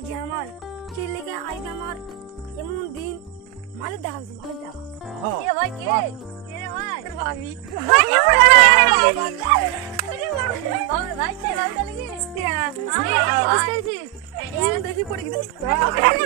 লাগছে আমার কি লেগে আইজ আমার এমন দিন মালে দেখাচ্ছি মালে দেখা কে ভাই কে কে রে ভাই তোর ভাবি ভাই কে ভাই চলে গেছিস আমি বুঝতেছি এই দেখি পড়ে গেছে আরে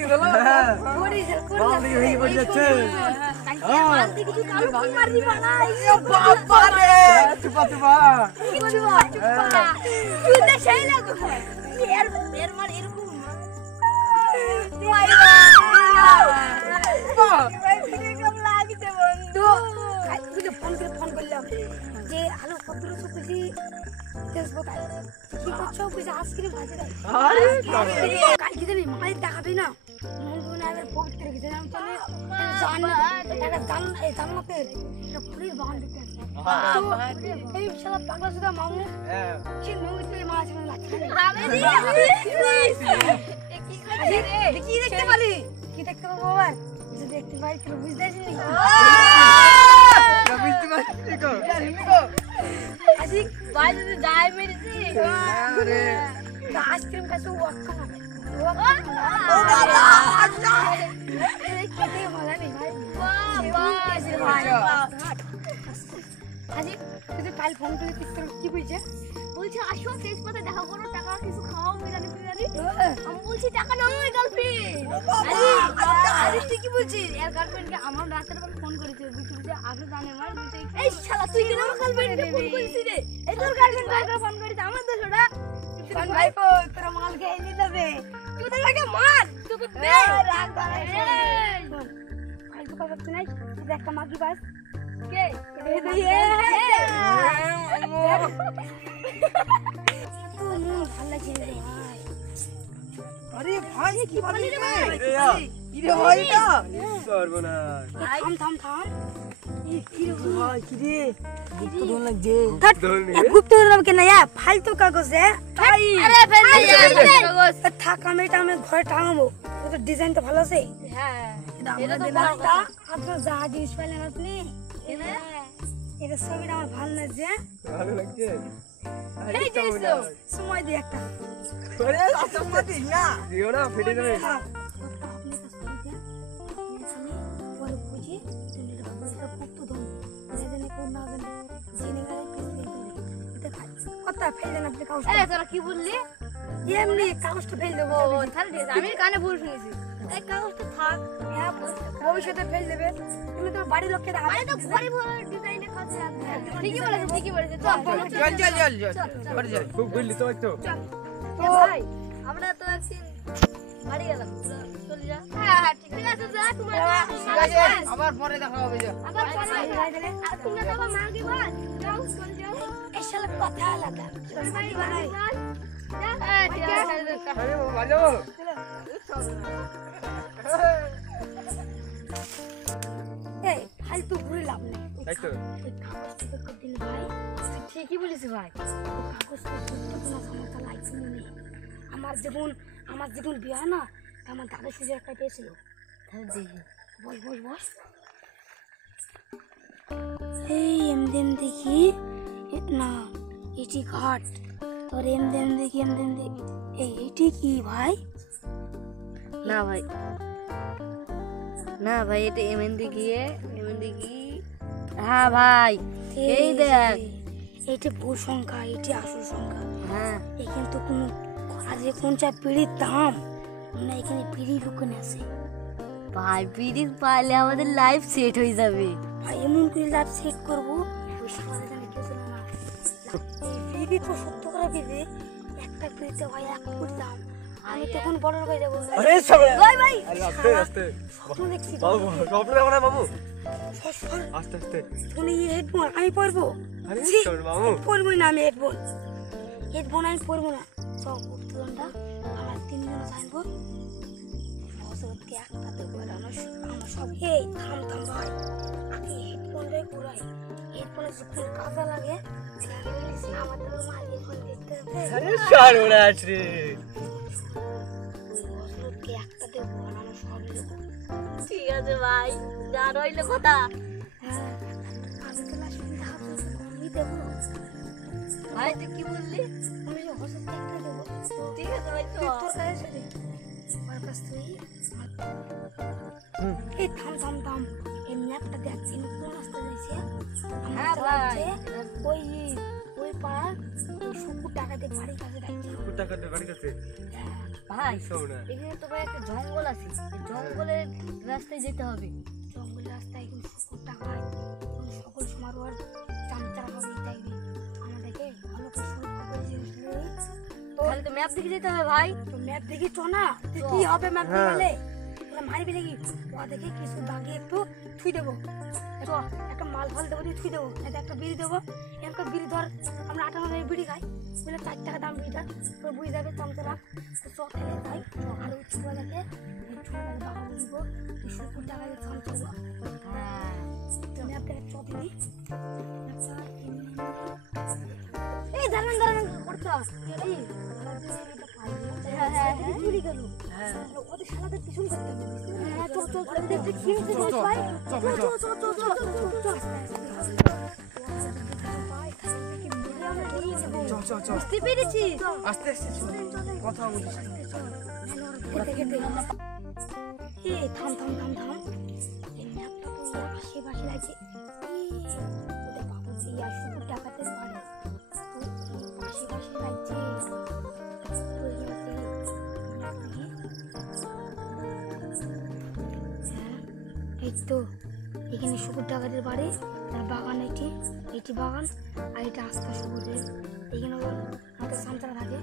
পড়ে গেল পড়ে গেল পড়ে যাচ্ছে হ্যাঁ কিছু কালো কি মারবি বানা বাবা রে চুপা চুপা কি বলবি চুপা তুই তো সেই লাগো এর মার এরকম ফোন করলাম যে আলো কত খুশি কি করছো বুঝে আইসক্রিম ভাজে কালকে জানি মায়ের দেখাবি না পবিত্র গেছে আমি জান্নাতের ফুলের বাগান দেখতে আসছি এই শালা পাগলা সুদা মামু সে নদীতে মাছ লাগছে কি দেখতে পারি কি দেখতে পাবো আবার দেখতে পাই কেউ বুঝতে আসেনি বুঝতে পারছি গো আজি বাইরে যায় মেরেছি আরে আইসক্রিম খাসু ওয়াক্কা ও বাবা আচ্ছা এই কেটে মালা নেই ভাই ভাই আজি তুই কাল ফোন করে কি বলছিস বলছে আসো তেজপাতা দেখা করো টাকা কিছু খাওয়াও বিরিয়ানি বিরিয়ানি আমি বলছি টাকা নয় গার্লফ্রেন্ড আরে তুই কি বলছিস এর গার্লফ্রেন্ডকে আমার রাতের বেলা ফোন করেছে বুঝছিস আগে জানে মার বুঝছিস এই শালা তুই কেন আমার গার্লফ্রেন্ডকে ফোন করেছিস রে এই তোর গার্লফ্রেন্ড কাকে ফোন করেছে আমার তো ছোড়া ফোন ভাই কো তোর মাল খেয়ে নি দেবে তুই তো লাগে মার তুই দে রাগ করে ভাই তো কথা শুনাই দেখ মাগি বাস কে এই দিয়ে আরে ভাই কি বলি রে ভাই কি রে ভাই এটা সর্বনাশ থাম থাম থাম কি রে ভাই কি রে গুপ্ত দোন লাগছে গুপ্ত দোন কেন না ফালতু কাগজ রে আরে কাগজ থাক আমি এটা আমি ঘরে টাঙাবো তো ডিজাইন তো ভালো আছে হ্যাঁ এটা তো ভালোটা আপনারা যা জিনিস পেলেন আপনি এটা ছবিটা আমার ভালো লাগছে ভালো লাগছে এই যে সময় দি একটা আরে সময় দি না দিও না ফেটে যাবে আপনি তো সময় আমি পরে বুঝি তুমি এটা কত দাম যেদিনে কোন না জানে জেনে গেলে এটা খাই কত ফেলে না আপনি কাগজ আরে তোরা কি বললি এমনি কাগজটা ফেল দেবো তাহলে আমি কানে ভুল শুনেছি এই কাগজটা থাক হ্যাঁ ভবিষ্যতে ফেল দেবে তুমি তো বাড়ির লোককে দেখা আরে তো ঘরে ঘরে ডিজাইনে কাজ আছে ঠিকই বলেছে চল চল খুব বললি তো একটু ভাই আমরা তো একদিন বাড়ি গেলাম চল যা হ্যাঁ ঠিক আছে যা তোমার আবার পরে দেখা হবে যা আবার পরে আর তুমি তো আবার মাগি বাস যাও চল যাও এই শালা কথা আলাদা ভাই ভাই যা ঠিক আছে আরে বাজো এই ফালতু ঘুরে লাভ নেই তাই তো কাগজটা তো কদিন ভাই ঠিকই বলেছিস ভাই কাগজটা সত্য কোনো সমস্যা লাগছে না আমার জীবন বিয়া না আমার দাদা সুজে একটা পেয়েছিল তাহলে দেখি বস এই এমদেম দেখি না এটি ঘাট তোর এমদেম দেখি এই এটি কি ভাই না ভাই এটা এমএনডি গিয়ে হ্যাঁ ভাই এই দেখ এইটা ভূ সংখ্যা এটি আসল সংখ্যা হ্যাঁ এখানে তো কোনো আজকে কোন চা পিড়ির দাম না এখানে পিড়ি লুকানো আছে ভাই পিড়ি পাইলে আমাদের লাইফ সেট হয়ে যাবে ভাই এমন করে লাইফ সেট করবো ওই সকালে জানি কেউ ছিল না পিড়ি তো 70 করে পিড়ি একটা পিড়িতে ভাই 1 কোটি দাম আমি তখন বড় লোক হয়ে যাবো আরে সবাই ভাই আস্তে আস্তে স্বপ্ন দেখছি বাবু স্বপ্ন দেখো না বাবু সর আস্তে আস্তে শুনি হেডফোন আমি পরবো আরে সর বাবু পরবো না আমি হেডফোন আমি পরবো না সব উত্তরটা আমরা 3 জন যাইবো বসকে একটা দেবো আমার সব এই থাম ভাই আগে হেডফোন রে পুরাই হেডফোনে যখন কাজে লাগে আমাদের মালিক ফোন দিতে হবে আরে সর্বনাশ রে বসকে একটা দেবো আমার সব দেবো ঠিক আছে ভাই যা রইলো কথা আমি তো লাস্ট দিন হাতে কমই দেবো ভাই তুই কি বললি? আমি যে হসে একটা দেবো ঠিক আছে ভাই তো। তুই তোর কাছে এসে দে আমার কাছ তুই এই থাম থাম থাম এই ম্যাপটা দেখ চিনি কোন রাস্তা যাইছে হ্যাঁ ভাই। ওই ওই পাড়ার ওই শুকুর টাকাতে বাড়ির কাছে যাইছে কত টাকা দে বাড়ি কাছে ভাই সব না এখানে তো ভাই একটা জঙ্গল আছে, এই জঙ্গলের রাস্তায় যেতে হবে। জঙ্গল রাস্তায় কিন্তু শুকুর টাকায় সকল সমারোহ চামচারা হবে তাইবে আমাদেরকে ভালো করে সুরক্ষা করে জিনিস নিয়ে তাহলে তো ম্যাপ দেখে যেতে হবে ভাই। তো ম্যাপ দেখি চ না তুই কি হবে ম্যাপ দেখলে তোরা মারবি নাকি ওয়া দেখে কিছু দাগে একটু থুই দেবো চ একটা মাল ফাল দেবো দিয়ে থুই দেবো এটা একটা বিড়ি দেবো এরকম বিড়ি ধর আমরা 58 বিড়ি খাই বলে 4 টাকা দাম বিড়িটা তোর বুঝে যাবে চামচারা চ খেলে তাই আর ওই ছোয়া দেখে ছোয়া বাবা বলবো তুই 70 টাকা দিয়ে চামচা হ্যাঁ তো ম্যাপ দেখে চ দিবি এই দাঁড়ান দাঁড়ান করতে এই চুরি গেল ওদের শালাদের পিছন করতে হবে হ্যাঁ চল চল চল দেখতে কি হচ্ছে ভাই চল চল চল চল চল চল চল বুঝতে পেরেছি। আস্তে আস্তে কথা বলিস এই থাম থাম থাম থাম এই ম্যাপটা তো আশেপাশে আছে ওদের বাবু যে শুকুর টাকাতে পারে তো আশেপাশে লাগছে এই তো এখানে শুকুর ডাকাতের বাড়ি তার বাগান এটি বাগান আর এটা আস্থা শুকুরের এখানে আমাদের সান্তারা থাকে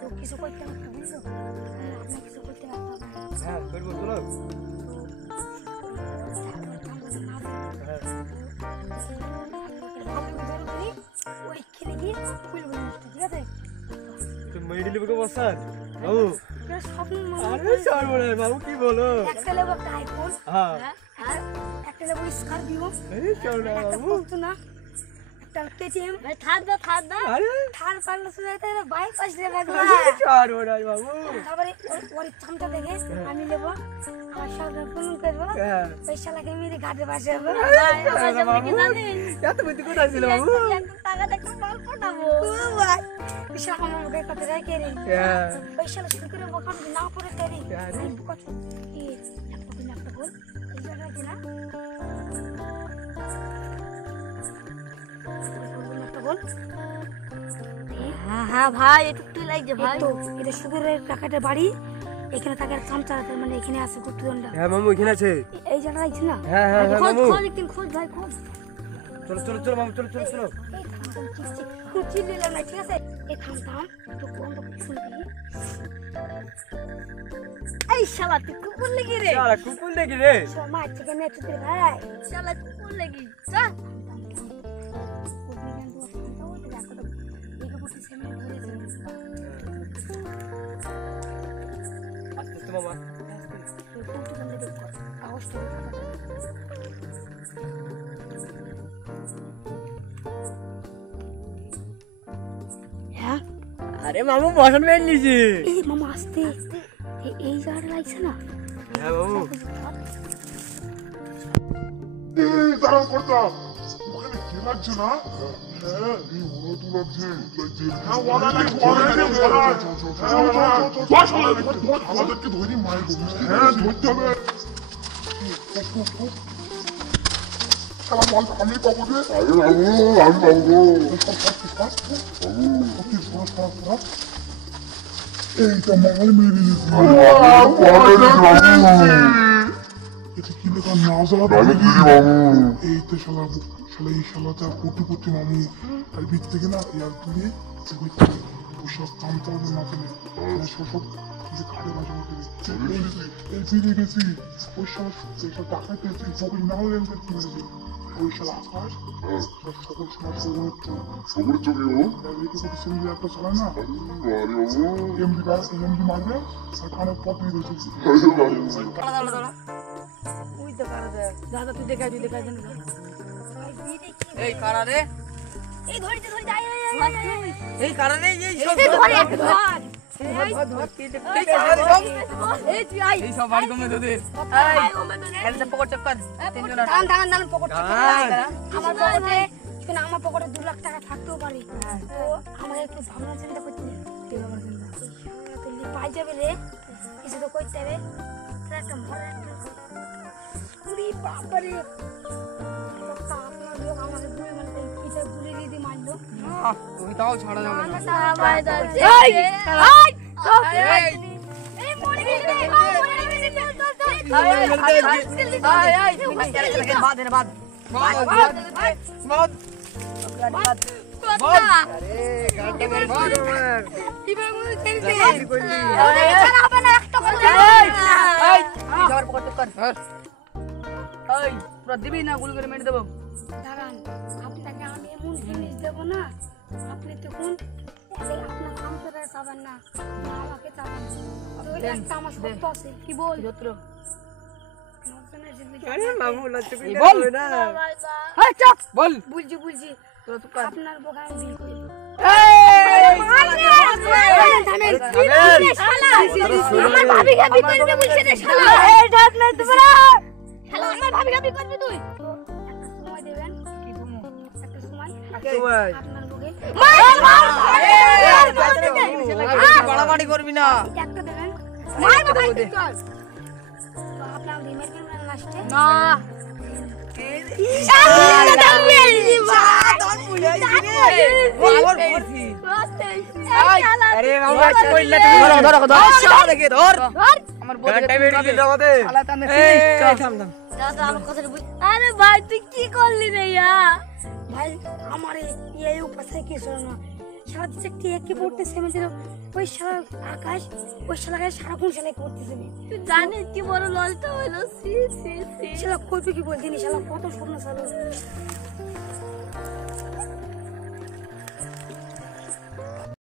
তো কিছু করতে পারতাম বুঝছো আপনার কিছু করতে পারতাম হ্যাঁ করবো চলো ওইখানে গিয়ে খুলবো ঠিক আছে তুই মেডিকেল বুকে বসান বাবু স্বপ্ন আরে সর্বনাশ বাবু কি বলো একটা লেবো একটা আইফোন হ্যাঁ আর একটা লেবো স্করপিও আরে সর্বনাশ একটা বাবু ফরচুনা একটা কেটিএম ভাই থাক না আরে থার পারলে শুধু একটা বাইক আসলে লাগবে সর্বনাশ বাবু তারপরে ওর চামটা দেখে আমি নেবো আমার সঙ্গে ফোন করবো হ্যাঁ ওই শালাকে মেরে ঘাটে বাসে যাবো ভাই আমার সামনে কি জানিস? এত বুদ্ধি কোথায় ছিল বাবু একটা টাকাটা একটু গল্প পাঠাবো। ওই শালা আমার মুখে কথা রেখে রে হ্যাঁ ওই শালা শুরু করে বকান না করে তেরি আরে। কত একটা বল এই জায়গা কি না একটা বল হ্যাঁ ভাই একটু লাগছে ভাই। তো এটা সুগারের কাকাটের বাড়ি এখানে থাকে আর চামচা মানে এখানে আছে গুপ্তদণ্ডা হ্যাঁ মামু এখানে আছে এই জায়গা আছে না হ্যাঁ হ্যাঁ হ্যাঁ খোঁজ মামু খোঁজ একদিন খোঁজ ভাই খোঁজ। চলো চলো চলো মামু চলো চলো চলো এই থাম খুব চিল্লিলাম না ঠিক আছে এই থাম একটু কোনটা শুনবি এই শালা তুই কুকুর লেগে রে, শালা কুকুর নাকি রে মা থেকে নে তুই ভাই শালা কুকুর লেগে যা। আস্তে আস্তে মামা হ্যাঁ আরে মামু বসন বের নিছি এই মামা আসতে এই জায়গাটা লাগছে না হ্যাঁ মামু দাঁড়াও কর্তা ওখানে কে লাগছে না হ্যাঁ এই ওরা তো লাগছে হ্যাঁ ওরা লাগছে আমাদেরকে ধরি মায়ের হ্যাঁ ধরতে হবে আমি পাবো রে আমি পাবো এইটা মাল মেরে এটা কি লেখা নাজাদ এই তো শালা এই শালাটা কোটি কোটি মামু আর ভিত থেকে না এয়ার তুলে ওসব কামটা হবে না কেন সব ঘাড়ে বাজে এই ফিরে গেছি ওই শালা এইসব টাকা পেয়েছি সকল না হলে মেরেছি ওই শালা আকাশ সকল সমাজ সবরের চোখে ও সেমনি একটা চালায় না এমডি মারবে আর কানে পথ দিয়ে রয়েছে দাদা তুই দেখাই এই কারা রে এই ধরি যাই এই কারা রে এই সব এই সব বাড়ি কমে তোদের এই পকড় চক্কর তিনজন দাঁড়ান পকেট আমার পকেটে কিন্তু আমার পকেটে 2 লাখ টাকা থাকতেও পারে তো আমাকে একটু ভাবনা চিন্তা করতে হবে তুই পাই যাবে রে কিছু তো করতে হবে একটা মরে একটা পুরি বাবারে আপনার লোক আমাকে গুলি মারতে পিঠে গুলি দিয়ে মারলো তুমি তাও ছাড়া যাবে না এই মরে গেছে দিবি না গুলি করে মেরে দেবো দাঁড়ান আপনাকে আমি এমন জিনিস দেবো না আপনি তখন আপনার কাম করে চাবেন না আমাকে চাবেন একটা আমার সত্য আছে কি বল যত্র বল বুঝছি আপনার বোকা আমি বিয়ে করি আমার ভাবিকে বিয়ে করবে বলছে রে শালা এই ডাক না তোমরা শালা আমার ভাবিকে বিয়ে করবে তুই একটা সময় দেবেন কি তুমি একটা সময় আপনার বোকে বাড়াবাড়ি করবি না একটা দেবেন মার বাবা তো আপনার রিমেল করবেন লাস্টে না আরে বাবা কইলে তুমি ধরো ধর আমার বলতে আরে ভাই তুই কি করলি রে ইয়া ভাই আমার এই উপাসে কি শোনো না সারা দিকে একটি পড়তে সেমেছিল ওই শালা আকাশ ওই শালাকে সারাক্ষণ সেলাই করতেছে তুই জানিস কি বড় ললটা হইলো সি সি সি শালা কইবে কি বলছিনি শালা কত স্বপ্ন ছিল